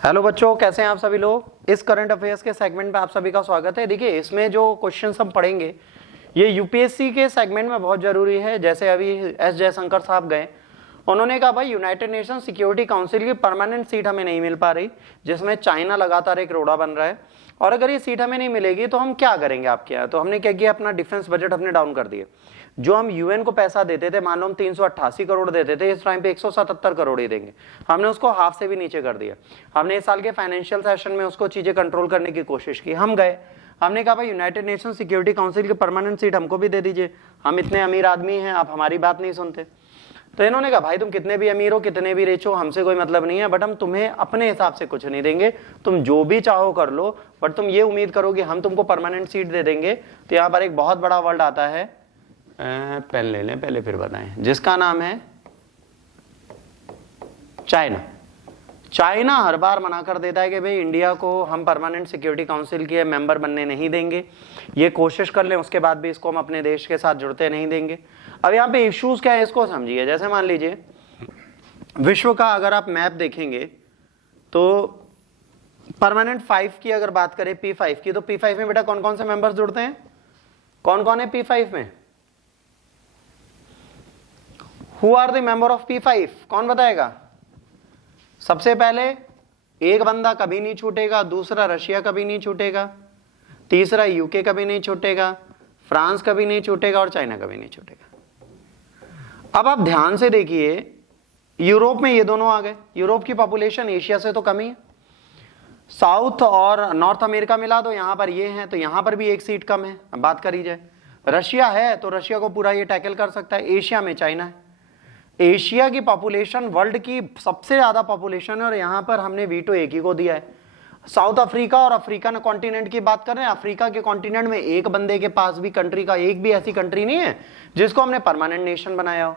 Hello बच्चों, कैसे हैं आप सभी लोग। इस करंट अफेयर्स के सेगमेंट में आप सभी का स्वागत है। देखिए, इसमें जो क्वेश्चंस हम पढ़ेंगे ये यूपीएससी के सेगमेंट में बहुत जरूरी है। जैसे अभी एस जयशंकर साहब गए, उन्होंने कहा भाई यूनाइटेड नेशन सिक्योरिटी काउंसिल की परमानेंट सीट हमें नहीं मिल पा रही, जिसमें चाइना लगातार एक रोड़ा बन रहा है, और अगर ये सीट हमें नहीं मिलेगी तो हम क्या करेंगे आपके यहाँ। तो हमने क्या किया, अपना डिफेंस बजट हमने डाउन कर दिया। जो हम यूएन को पैसा देते थे, मान लो हम 388 करोड़ देते थे, इस टाइम पे 177 करोड़ ही देंगे। हमने उसको हाफ से भी नीचे कर दिया। हमने इस साल के फाइनेंशियल सेशन में उसको चीजें कंट्रोल करने की कोशिश की। हम गए, हमने कहा भाई यूनाइटेड नेशन सिक्योरिटी काउंसिल की परमानेंट सीट हमको भी दे दीजिए, हम इतने अमीर आदमी हैं, आप हमारी बात नहीं सुनते। तो इन्होंने कहा भाई तुम कितने भी अमीर हो, कितने भी रिच हो, हमसे कोई मतलब नहीं है, बट हम तुम्हें अपने हिसाब से कुछ नहीं देंगे, तुम जो भी चाहो कर लो, बट तुम ये उम्मीद करो कि हम तुमको परमानेंट सीट दे देंगे। तो यहाँ पर एक बहुत बड़ा वर्ड आता है, पेन ले लें पहले फिर बताएं, जिसका नाम है चाइना। चाइना हर बार मना कर देता है कि भाई इंडिया को हम परमानेंट सिक्योरिटी काउंसिल के मेंबर बनने नहीं देंगे, ये कोशिश कर लें, उसके बाद भी इसको हम अपने देश के साथ जुड़ते नहीं देंगे। अब यहाँ पे इश्यूज क्या है इसको समझिए। जैसे मान लीजिए विश्व का अगर आप मैप देखेंगे तो परमानेंट 5 की अगर बात करें, P5 की, तो P5 में बेटा कौन कौन से मेंबर्स जुड़ते हैं, कौन कौन है P5 में? Who are the member of P5, कौन बताएगा? सबसे पहले एक बंदा कभी नहीं छूटेगा, दूसरा रशिया कभी नहीं छूटेगा, तीसरा यूके कभी नहीं छूटेगा, फ्रांस कभी नहीं छूटेगा और चाइना कभी नहीं छूटेगा। अब आप ध्यान से देखिए, यूरोप में ये दोनों आ गए। यूरोप की पॉपुलेशन एशिया से तो कम ही है। साउथ और नॉर्थ अमेरिका मिला दो, यहां पर ये है, तो यहां पर भी एक सीट कम है। अब बात करी जाए, रशिया है तो रशिया को पूरा ये टैकल कर सकता है। एशिया में चाइना है। एशिया की पॉपुलेशन वर्ल्ड की सबसे ज्यादा पॉपुलेशन है और यहां पर हमने वीटो एक ही को दिया है। साउथ अफ्रीका और अफ्रीकन कॉन्टिनेंट की बात कर रहे हैं, अफ्रीका के कॉन्टिनेंट में एक बंदे के पास भी कंट्री का एक भी ऐसी कंट्री नहीं है जिसको हमने परमानेंट नेशन बनाया हो।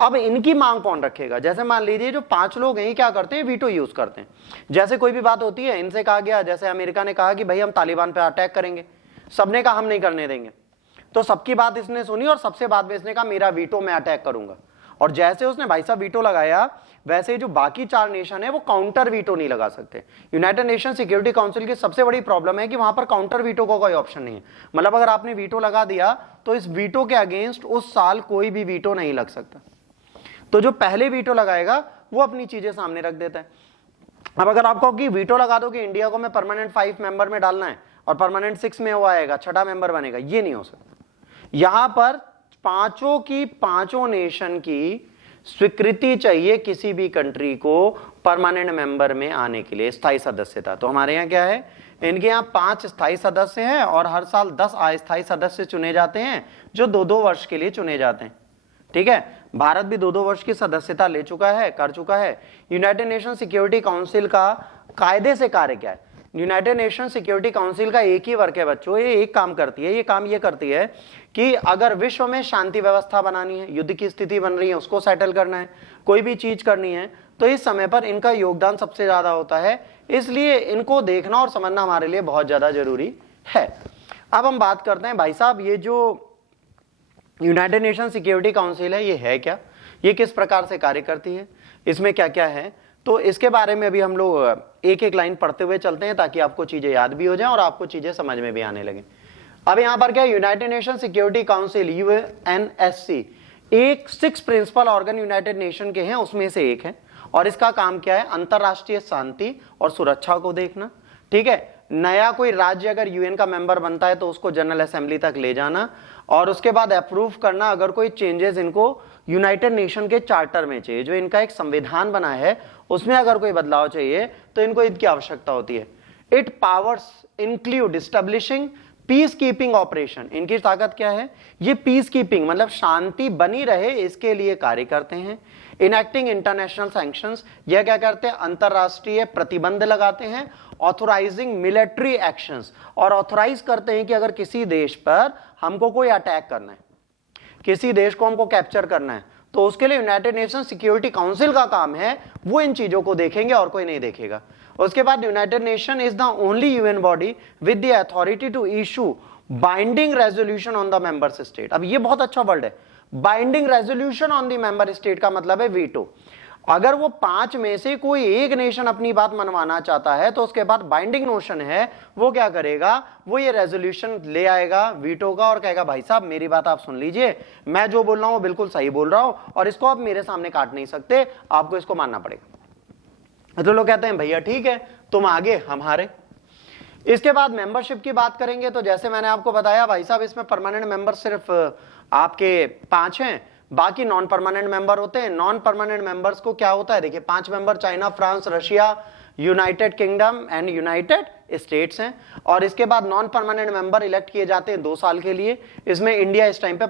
अब इनकी मांग कौन रखेगा? जैसे मान लीजिए जो 5 लोग हैं क्या करते हैं, वीटो यूज करते हैं। जैसे कोई भी बात होती है, इनसे कहा गया, जैसे अमेरिका ने कहा कि भाई हम तालिबान पे अटैक करेंगे, सबने कहा हम नहीं करने देंगे, तो सबकी बात इसने सुनी और सबसे बाद में इसने कहा मेरा वीटो, मैं अटैक करूंगा। और जैसे उसने भाई साहब वीटो लगाया, वैसे जो बाकी 4 नेशन है वो काउंटर वीटो नहीं लगा सकते। यूनाइटेड नेशन सिक्योरिटी काउंसिल की सबसे बड़ी प्रॉब्लम है कि वहां पर काउंटर वीटो का कोई ऑप्शन नहीं है। मतलब अगर आपने वीटो लगा दिया तो इस वीटो के अगेंस्ट उस साल कोई भी वीटो नहीं लग सकता। तो जो पहले वीटो लगाएगा वो अपनी चीजें सामने रख देता है। अब अगर आपको कि वीटो लगा दो कि इंडिया को मैं परमानेंट 5 मेंबर में डालना है और परमानेंट 6 में वो आएगा, छठा मेंबर बनेगा, ये नहीं हो सकता। यहां पर पांचों की पांचों नेशन की स्वीकृति चाहिए किसी भी कंट्री को परमानेंट मेंबर में आने के लिए, स्थायी सदस्यता। तो हमारे यहाँ क्या है, इनके यहाँ 5 स्थायी सदस्य हैं और हर साल 10 अस्थायी सदस्य चुने जाते हैं जो 2-2 वर्ष के लिए चुने जाते हैं। ठीक है, भारत भी 2-2 वर्ष की सदस्यता ले चुका है, कर चुका है। यूनाइटेड नेशन सिक्योरिटी काउंसिल का कायदे से कार्य क्या है? यूनाइटेड नेशन सिक्योरिटी काउंसिल का एक ही वर्क है बच्चों, ये एक काम करती है। ये काम ये करती है कि अगर विश्व में शांति व्यवस्था बनानी है, युद्ध की स्थिति बन रही है, उसको सेटल करना है, कोई भी चीज करनी है, तो इस समय पर इनका योगदान सबसे ज्यादा होता है। इसलिए इनको देखना और समझना हमारे लिए बहुत ज्यादा जरूरी है। अब हम बात करते हैं भाई साहब, ये जो यूनाइटेड नेशन सिक्योरिटी काउंसिल है ये है क्या, ये किस प्रकार से कार्य करती है, इसमें क्या क्या है, तो इसके बारे में अभी हम लोग एक एक लाइन पढ़ते हुए चलते हैं ताकि आपको चीजें याद भी हो जाएं और आपको चीजें समझ में भी आने लगे। अब यहां पर क्या है, United nation security council UNSC एक 6 प्रिंसिपल ऑर्गन यूनाइटेड नेशन के हैं, उसमें से एक है। और इसका काम क्या है, अंतरराष्ट्रीय शांति और सुरक्षा को देखना। ठीक है, नया कोई राज्य अगर यूएन का मेंबर बनता है तो उसको जनरल असेंबली तक ले जाना और उसके बाद अप्रूव करना अगर कोई चेंजेस इनको यूनाइटेड नेशन के चार्टर में चाहिए, जो इनका एक संविधान बना है उसमें अगर कोई बदलाव चाहिए तो इनको इनकी आवश्यकता होती है। It powers include establishing peace keeping operation. इनकी ताकत क्या है, ये पीस कीपिंग मतलब शांति बनी रहे इसके लिए कार्य करते हैं। इनेक्टिंग इंटरनेशनल सैंक्शंस, यह क्या करते हैं, अंतरराष्ट्रीय प्रतिबंध लगाते हैं। ऑथोराइजिंग मिलिट्री एक्शंस, और ऑथोराइज करते हैं कि अगर किसी देश पर हमको कोई अटैक करना है, किसी देश को हमको कैप्चर करना है, तो उसके लिए यूनाइटेड नेशन सिक्योरिटी काउंसिल का काम है, वो इन चीजों को देखेंगे और कोई नहीं देखेगा। उसके बाद united nation is the only UN body with the authority to issue binding resolution on the members state. अब ये बहुत अच्छा वर्ड है, binding resolution on the member state का मतलब है वीटो। अगर वो 5 में से कोई एक नेशन अपनी बात मनवाना चाहता है तो उसके बाद बाइंडिंग नोशन है, वो क्या करेगा, वो ये रेजोल्यूशन ले आएगा वीटो का और कहेगा भाई साहब मेरी बात आप सुन लीजिए, मैं जो बोल रहा हूं वो बिल्कुल सही बोल रहा हूं और इसको आप मेरे सामने काट नहीं सकते, आपको इसको मानना पड़ेगा। तो लोग कहते हैं भैया ठीक है, तुम आगे हम हारे। इसके बाद मेंबरशिप की बात करेंगे तो जैसे मैंने आपको बताया भाई साहब इसमें परमानेंट मेंबर सिर्फ आपके 5 हैं, बाकी नॉन परमानेंट मेंबर होते हैं। नॉन परमानेंट मेंबर्स को क्या होता है, देखिए 5 member China, France, Russia, United kingdom and United states हैं। और इसके बाद नॉन परमानेंट मेंबर इलेक्ट किए जाते हैं 2 साल के लिए। इसमें इंडिया इस टाइम पे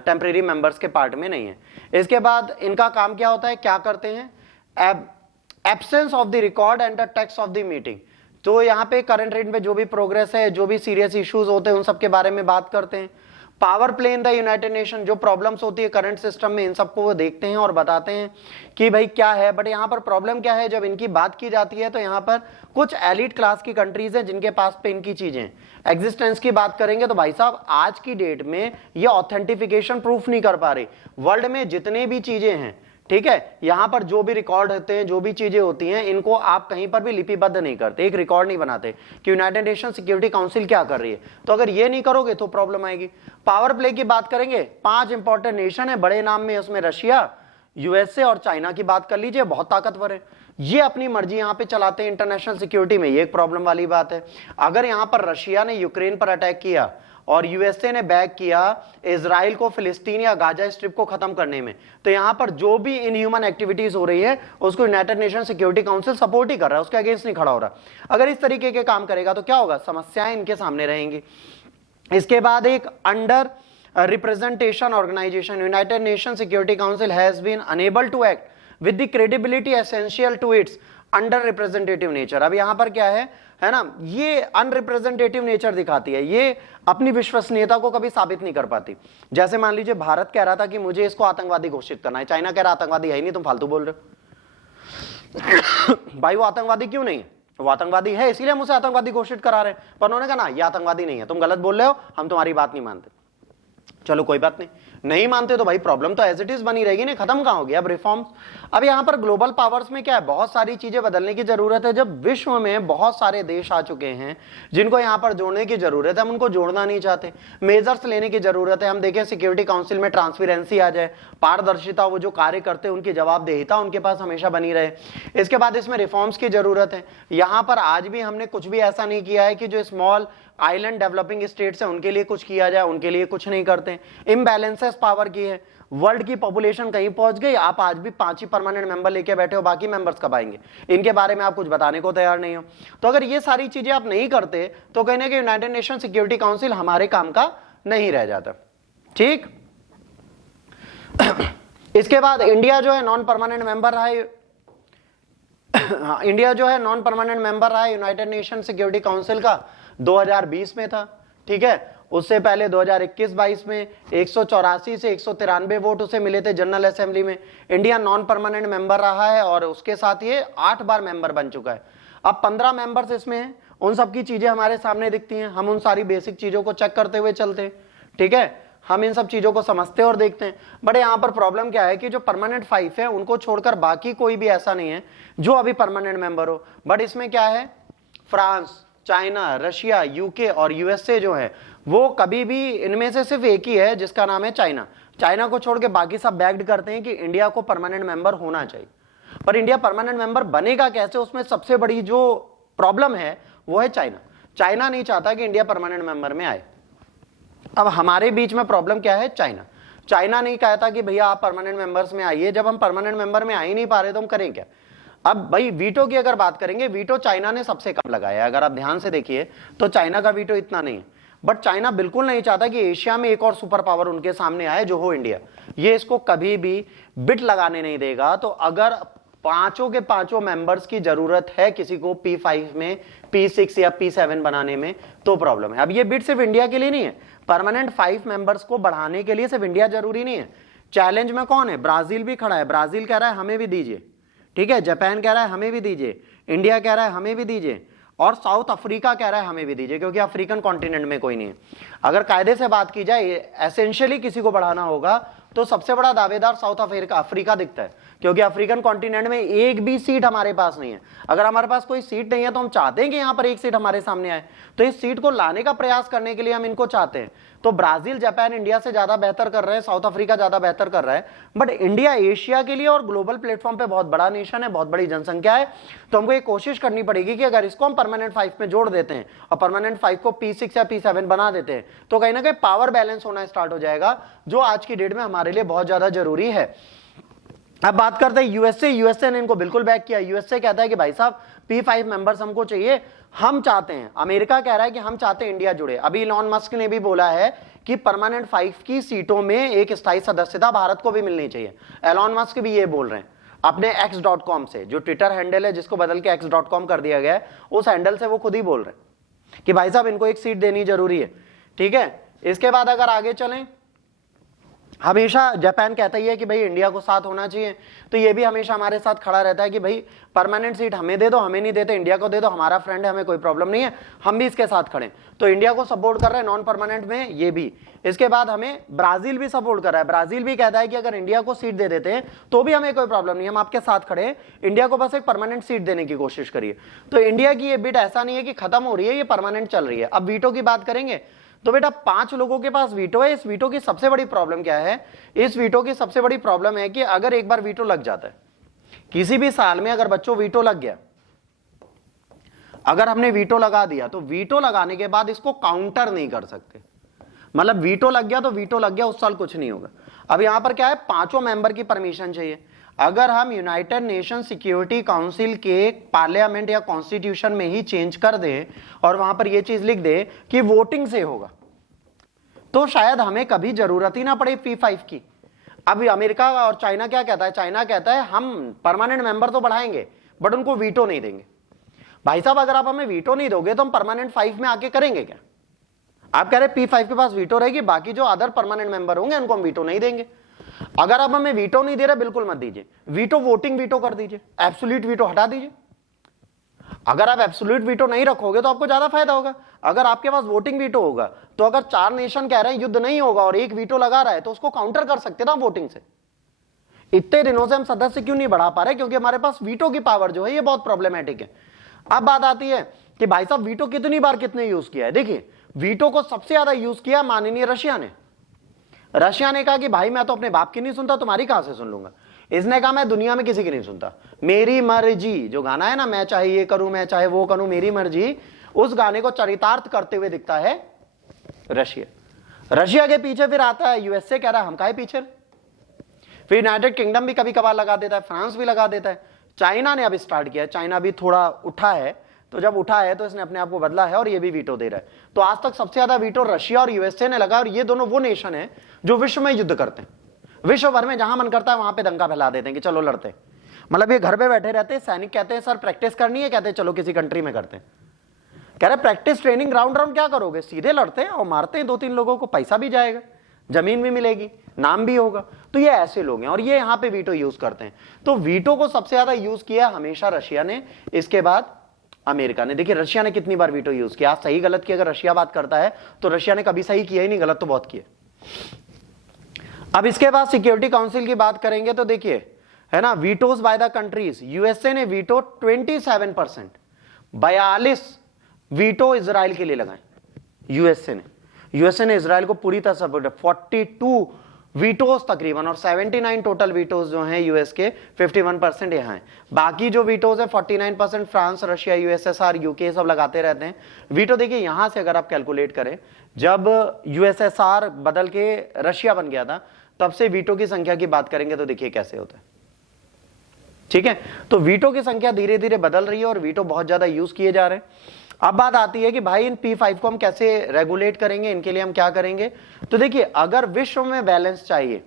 टेम्परेरी मेंबर्स के पार्ट में नहीं है। इसके बाद इनका काम क्या होता है, क्या करते हैं, absence of the record and the text of the meeting. तो यहाँ पे करंट रेट में जो भी प्रोग्रेस है, जो भी सीरियस इश्यूज होते हैं उन सब के बारे में बात करते हैं। Power play in the United nation, जो प्रॉब्लम्स होती है करंट सिस्टम में इन सबको वो देखते हैं और बताते हैं कि भाई क्या है। बट यहाँ पर प्रॉब्लम क्या है, जब इनकी बात की जाती है तो यहाँ पर कुछ एलिट क्लास की कंट्रीज हैं जिनके पास पे इनकी चीजें एग्जिस्टेंस की बात करेंगे तो भाई साहब आज की डेट में ये ऑथेंटिफिकेशन प्रूफ नहीं कर पा रही। वर्ल्ड में जितने भी चीजें हैं, ठीक है, यहां पर जो भी रिकॉर्ड होते हैं, जो भी चीजें होती हैं, इनको आप कहीं पर भी लिपिबद्ध नहीं करते, एक रिकॉर्ड नहीं बनाते कि यूनाइटेड नेशन सिक्योरिटी काउंसिल क्या कर रही है। तो अगर ये नहीं करोगे तो प्रॉब्लम आएगी। पावर प्ले की बात करेंगे, 5 इंपॉर्टेंट नेशन है बड़े नाम में, उसमें रशिया, यूएसए और चाइना की बात कर लीजिए, बहुत ताकतवर है। ये अपनी मर्जी यहां पे चलाते हैं इंटरनेशनल सिक्योरिटी में, ये एक प्रॉब्लम वाली बात है। अगर यहां पर रशिया ने यूक्रेन पर अटैक किया और यूएसए ने बैक किया इजराइल को फिलिस्तीन या गाजा स्ट्रिप को खत्म करने में, तो यहां पर जो भी इनह्यूमन एक्टिविटीज हो रही है उसको United nation security Council support ही कर रहा है, उसके अगेंस्ट नहीं खड़ा हो रहा। अगर इस तरीके के काम करेगा तो क्या होगा, समस्याएं इनके सामने रहेंगी। इसके बाद एक under representation organisation, united nation security council has been unable to act with the credibility essential to its under representative nature. अब यहां पर क्या है ना, ये अनरिप्रेजेंटेटिव नेचर दिखाती है, ये अपनी विश्वसनीयता को कभी साबित नहीं कर पाती। जैसे मान लीजिए भारत कह रहा था कि मुझे इसको आतंकवादी घोषित करना है, चाइना कह रहा आतंकवादी है ही नहीं, तुम फालतू बोल रहे हो। भाई वो आतंकवादी क्यों नहीं है, वो आतंकवादी है इसीलिए हम उसे आतंकवादी घोषित करा रहे हैं। पर उन्होंने कहा ना ये आतंकवादी नहीं है, तुम गलत बोल रहे हो, हम तुम्हारी बात नहीं मानते। चलो कोई बात नहीं, नहीं मानते तो भाई प्रॉब्लम तो एज इट इज बनी रहेगी ना, खत्म कहां हो गया अब रिफॉर्म्स। अब यहां पर ग्लोबल पावर्स में क्या है, बहुत सारी चीजें बदलने की जरूरत है। जब विश्व में बहुत सारे देश आ चुके हैं जिनको यहां पर जोड़ने की जरूरत है, हम उनको जोड़ना नहीं चाहते, मेजर्स लेने की जरूरत है। हम देखें सिक्योरिटी काउंसिल में ट्रांसपेरेंसी आ जाए, पारदर्शिता, वो जो कार्य करते हैं उनकी जवाबदेहिता उनके पास हमेशा बनी रहे। इसके बाद इसमें रिफॉर्म्स की जरूरत है। यहां पर आज भी हमने कुछ भी ऐसा नहीं किया है कि जो स्मॉल आइलैंड डेवलपिंग स्टेट्स हैं उनके लिए कुछ किया जाए, उनके लिए कुछ नहीं करते। इम्बैलेंसेस पावर की है, वर्ल्ड की पॉपुलेशन कहीं पहुंच गई, आप आज भी 5 ही परमानेंट मेंबर लेके बैठे हो, बाकी मेंबर्स कब आएंगे, इनके बारे में आप कुछ बताने को तैयार नहीं हो। तो अगर ये सारी चीजें आप नहीं करते तो कहने कि यूनाइटेड नेशन सिक्योरिटी काउंसिल हमारे काम का नहीं रह जाता। ठीक, इसके बाद इंडिया जो है नॉन परमानेंट मेंबर रहा है, इंडिया जो है नॉन परमानेंट मेंबर रहा है यूनाइटेड नेशन सिक्योरिटी काउंसिल का 2020 में था। ठीक है, उससे पहले 2021-22 में 184 से 193 वोट उसे मिले थे जनरल असेंबली में। इंडिया नॉन परमानेंट मेंबर रहा है और उसके साथ ये 8 बार मेंबर बन चुका है। अब 15 मेंबर्स इसमें हैं, उन सब की चीजें हमारे सामने दिखती हैं, हम उन सारी बेसिक चीजों को चेक करते हुए चलते हैं। ठीक है, हम इन सब चीजों को समझते और देखते हैं। बट यहाँ पर प्रॉब्लम क्या है कि जो परमानेंट 5 है उनको छोड़कर बाकी कोई भी ऐसा नहीं है जो अभी परमानेंट मेंबर हो। बट इसमें क्या है, फ्रांस, चाइना, रशिया, यूके और यूएसए जो है वो कभी भी, इनमें से सिर्फ एक ही है जिसका नाम है चाइना। चाइना को छोड़ के बाकी सब बैक्ड करते हैं कि इंडिया को परमानेंट मेंबर होना चाहिए। पर इंडिया परमानेंट मेंबर बनेगा कैसे, उसमें सबसे बड़ी जो प्रॉब्लम है वो है चाइना। चाइना नहीं चाहता कि इंडिया परमानेंट मेंबर में आए। अब हमारे बीच में प्रॉब्लम क्या है, चाइना नहीं कहता कि भैया आप परमानेंट मेंबर्स में आइए। जब हम परमानेंट मेंबर में आ ही नहीं पा रहे तो हम करें क्या। अब भाई वीटो की अगर बात करेंगे, वीटो चाइना ने सबसे कम लगाया है। अगर आप ध्यान से देखिए तो चाइना का वीटो इतना नहीं है। बट चाइना बिल्कुल नहीं चाहता कि एशिया में एक और सुपर पावर उनके सामने आए जो हो इंडिया। ये इसको कभी भी बिट लगाने नहीं देगा। तो अगर 5 के 5 मेंबर्स की जरूरत है किसी को P5 में, P6 या P7 बनाने में, तो प्रॉब्लम है। अब ये बिट सिर्फ इंडिया के लिए नहीं है, परमानेंट 5 मेंबर्स को बढ़ाने के लिए सिर्फ इंडिया जरूरी नहीं है। चैलेंज में कौन है, ब्राजील भी खड़ा है। ब्राजील कह रहा है हमें भी दीजिए, ठीक है, जापान कह रहा है हमें भी दीजिए, इंडिया कह रहा है हमें भी दीजिए, और साउथ अफ्रीका कह रहा है हमें भी दीजिए, क्योंकि अफ्रीकन कॉन्टिनेंट में कोई नहीं है। अगर कायदे से बात की जाए, एसेंशियली किसी को बढ़ाना होगा तो सबसे बड़ा दावेदार साउथ अफ्रीका दिखता है, क्योंकि अफ्रीकन कॉन्टिनेंट में एक भी सीट हमारे पास नहीं है। अगर हमारे पास कोई सीट नहीं है तो हम चाहते हैं कि यहां पर एक सीट हमारे सामने आए, तो इस सीट को लाने का प्रयास करने के लिए हम इनको चाहते हैं। तो ब्राजील, जापान इंडिया से ज्यादा बेहतर कर रहे हैं, साउथ अफ्रीका ज्यादा बेहतर कर रहा है, बट इंडिया एशिया के लिए और ग्लोबल प्लेटफॉर्म पे बहुत बड़ा नेशन है, बहुत बड़ी जनसंख्या है। तो हमको ये कोशिश करनी पड़ेगी कि अगर इसको हम परमानेंट 5 में जोड़ देते हैं और परमानेंट 5 को P6 या P7 बना देते हैं तो कहीं ना कहीं पावर बैलेंस होना स्टार्ट हो जाएगा, जो आज की डेट में हमारे लिए बहुत ज्यादा जरूरी है। अब बात करते हैं यूएसए ने इनको बिल्कुल बैक किया। यूएसए कहता है कि भाई साहब P5 मेंबर्स हमको चाहिए, हम चाहते हैं। अमेरिका कह रहा है कि हम चाहते हैं इंडिया जुड़े। अभी इलॉन मस्क ने भी बोला है कि परमानेंट 5 की सीटों में एक स्थायी सदस्यता भारत को भी मिलनी चाहिए। एलॉन मस्क भी ये बोल रहे हैं अपने x.com से, जो ट्विटर हैंडल है जिसको बदल के x.com कर दिया गया है, उस हैंडल से वो खुद ही बोल रहे हैं कि भाई साहब इनको एक सीट देनी जरूरी है। ठीक है, इसके बाद अगर आगे चलें, हमेशा जापान कहता ही है कि भाई इंडिया को साथ होना चाहिए, तो ये भी हमेशा हमारे साथ खड़ा रहता है कि भाई परमानेंट सीट हमें दे दो, हमें नहीं देते इंडिया को दे दो, हमारा फ्रेंड है, हमें कोई प्रॉब्लम नहीं है, हम भी इसके साथ खड़े। तो इंडिया को सपोर्ट कर रहे हैं नॉन परमानेंट में ये भी। इसके बाद हमें ब्राजील भी सपोर्ट कर रहा है। ब्राजील भी कहता है कि अगर इंडिया को सीट दे देते हैं तो भी हमें कोई प्रॉब्लम नहीं, हम आपके साथ खड़े हैं, इंडिया को बस एक परमानेंट सीट देने की कोशिश करिए। तो इंडिया की ये बिट ऐसा नहीं है कि खत्म हो रही है, ये परमानेंट चल रही है। अब वीटो की बात करेंगे तो बेटा 5 लोगों के पास वीटो है। इस वीटो की सबसे बड़ी प्रॉब्लम क्या है? इस वीटो की सबसे बड़ी प्रॉब्लम है कि अगर एक बार वीटो लग जाता है, किसी भी साल में अगर बच्चों वीटो लग गया, अगर हमने वीटो लगा दिया तो वीटो लगाने के बाद इसको काउंटर नहीं कर सकते। मतलब वीटो लग गया तो वीटो लग गया, उस साल कुछ नहीं होगा। अब यहां पर क्या है, 5 मेंबर की परमिशन चाहिए। अगर हम यूनाइटेड नेशन सिक्योरिटी काउंसिल के पार्लियामेंट या कॉन्स्टिट्यूशन में ही चेंज कर दें और वहां पर यह चीज लिख दे कि वोटिंग से होगा, तो शायद हमें कभी जरूरत ही ना पड़े P5 की। अब अमेरिका और चाइना क्या कहता है? चाइना कहता है हम परमानेंट मेंबर तो बढ़ाएंगे बट उनको वीटो नहीं देंगे। भाई साहब अगर आप हमें वीटो नहीं दोगे तो हम परमानेंट 5 में आके करेंगे क्या? आप कह रहे P5 के पास वीटो रहेगी, बाकी जो अदर परमानेंट मेंबर होंगे उनको हम वीटो नहीं देंगे। अगर आप हमें वीटो नहीं दे रहे, बिल्कुल मत दीजिए। वीटो वोटिंग वीटो कर दीजिए, एब्सोल्यूट वीटो हटा दीजिए। अगर आप एब्सोल्यूट वीटो नहीं रखोगे तो आपको ज्यादा फायदा होगा। अगर आपके पास वोटिंग वीटो होगा तो अगर 4 नेशन कह रहे हैं युद्ध नहीं होगा और एक वीटो लगा रहा है तो उसको काउंटर कर सकते ना वोटिंग से। इतने दिनों से हम सदस्य क्यों नहीं बढ़ा पा रहे? क्योंकि हमारे पास वीटो की पावर जो है ये बहुत प्रॉब्लमेटिक है। अब बात आती है कि भाई साहब वीटो कितनी बार कितने यूज किया है। देखिए वीटो को सबसे ज्यादा यूज किया माननीय रशिया ने। रशिया ने कहा कि भाई मैं तो अपने बाप की नहीं सुनता, तुम्हारी कहां से सुन लूंगा। इसने कहा मैं दुनिया में किसी की नहीं सुनता, मेरी मर्जी। जो गाना है ना, मैं चाहे ये करूं मैं चाहे वो करूं मेरी मर्जी, उस गाने को चरितार्थ करते हुए दिखता है रशिया। रशिया के पीछे फिर आता है यूएसए, कह रहा है हम काहे पीछे। फिर यूनाइटेड किंगडम भी कभी कभार लगा देता है, फ्रांस भी लगा देता है। चाइना ने अब स्टार्ट किया, चाइना भी थोड़ा उठा है, तो जब उठा है तो इसने अपने आप को बदला है और ये भी वीटो दे रहा है। तो आज तक सबसे ज्यादा वीटो रशिया और यूएसए ने लगा, और ये दोनों वो नेशन है जो विश्व में युद्ध करते हैं। विश्व भर में जहां मन करता है वहां पे दंगा फैला देते हैं कि चलो लड़ते हैं। मतलब ये घर पे बैठे रहते हैं, सैनिक कहते हैं सर प्रैक्टिस करनी है, कहते हैं चलो किसी कंट्री में करते हैं। कह रहे प्रैक्टिस ट्रेनिंग राउंड राउंड क्या करोगे, सीधे लड़ते हैं और मारते हैं 2-3 लोगों को, पैसा भी जाएगा, जमीन भी मिलेगी, नाम भी होगा। तो ये ऐसे लोग हैं और ये यहाँ पे वीटो यूज करते हैं। तो वीटो को सबसे ज्यादा यूज किया हमेशा रशिया ने, इसके बाद अमेरिका ने। देखिए रशिया ने कितनी बार वीटो यूज किया। सही गलत की अगर रशिया बात करता है तो रशिया ने कभी सही किया ही नहीं, गलत तो बहुत किया। अब इसके बाद सिक्योरिटी काउंसिल की बात करेंगे तो देखिए है ना, vetoes by the countries. USA ने वीटो 27%, 42 वीटो इजराइल के लिए लगाए यूएसए ने इजराइल को पूरी तरह सपोर्ट, 42 वीटोज तकरीबन, और 79 टोटल वीटोज जो हैं यूएस के, 51% यहाँ है। बाकी जो वीटोज है 49% फ्रांस, रशिया, यूएसएसआर, यूके सब लगाते रहते हैं वीटो। देखिए यहां से अगर आप कैलकुलेट करें, जब यूएसएसआर बदल के रशिया बन गया था तब से वीटो की संख्या की बात करेंगे तो देखिए कैसे होता है। ठीक है, तो वीटो की संख्या धीरे धीरे बदल रही है और वीटो बहुत ज्यादा यूज किए जा रहे हैं। अब बात आती है कि भाई इन P5 को हम कैसे रेगुलेट करेंगे, इनके लिए हम क्या करेंगे। तो देखिए अगर विश्व में बैलेंस चाहिए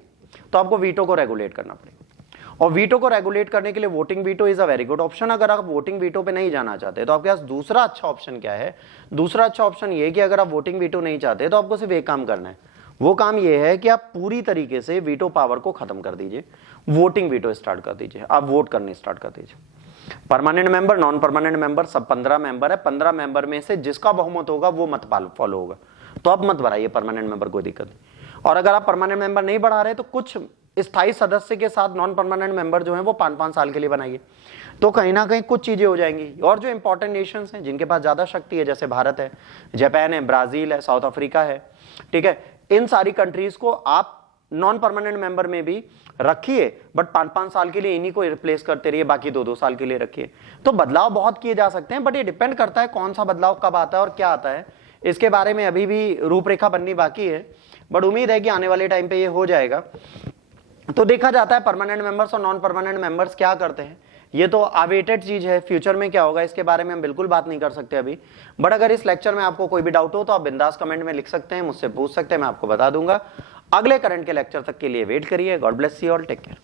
तो आपको वीटो को रेगुलेट करना पड़ेगा, और वीटो को रेगुलेट करने के लिए voting veto is a very good option. अगर आप वोटिंग वीटो पे नहीं जाना चाहते तो आपके पास दूसरा अच्छा ऑप्शन क्या है? दूसरा अच्छा ऑप्शन ये कि अगर आप वोटिंग वीटो नहीं चाहते तो आपको सिर्फ एक काम करना है। वो काम ये है कि आप पूरी तरीके से वीटो पावर को खत्म कर दीजिए, वोटिंग वीटो स्टार्ट कर दीजिए, आप वोट करने स्टार्ट कर दीजिए। Permanent member, non permanent member सब 15 मेंबर है, 15 मेंबर में से जिसका बहुमत होगा वो मत फॉलो होगा। तो आप मत बढ़ाइए परमानेंट मेंबर, कोई दिक्कत नहीं। और अगर आप परमानेंट मेंबर नहीं बढ़ा रहे तो कुछ स्थायी सदस्य के साथ नॉन परमानेंट मेंबर जो हैं वो 5-5 साल के लिए बनाइए, तो कहीं ना कहीं कुछ चीजें हो जाएंगी। और जो इंपॉर्टेंट नेशंस हैं जिनके पास ज्यादा शक्ति है, जैसे भारत है, जापान है, ब्राजील है, साउथ अफ्रीका है, ठीक है, इन सारी कंट्रीज को आप नॉन परमानेंट मेंबर में भी रखिए, बट 5-5 साल के लिए इन्हीं को रिप्लेस करते रहिए, बाकी 2-2 साल के लिए रखिए। तो बदलाव बहुत किए जा सकते हैं, बट ये डिपेंड करता है कौन सा बदलाव कब आता है और क्या आता है। इसके बारे में अभी भी रूपरेखा बननी बाकी है, बट उम्मीद है कि आने वाले टाइम पे ये हो जाएगा। तो देखा जाता है परमानेंट मेंबर्स और नॉन परमानेंट मेंबर्स क्या करते हैं, ये तो अवेटेड चीज है, फ्यूचर में क्या होगा इसके बारे में हम बिल्कुल बात नहीं कर सकते अभी। बट अगर इस लेक्चर में आपको कोई भी डाउट हो तो आप बिंदास कमेंट में लिख सकते हैं, मुझसे पूछ सकते हैं, मैं आपको बता दूंगा। अगले करंट के लेक्चर तक के लिए वेट करिए। God bless you all, take care.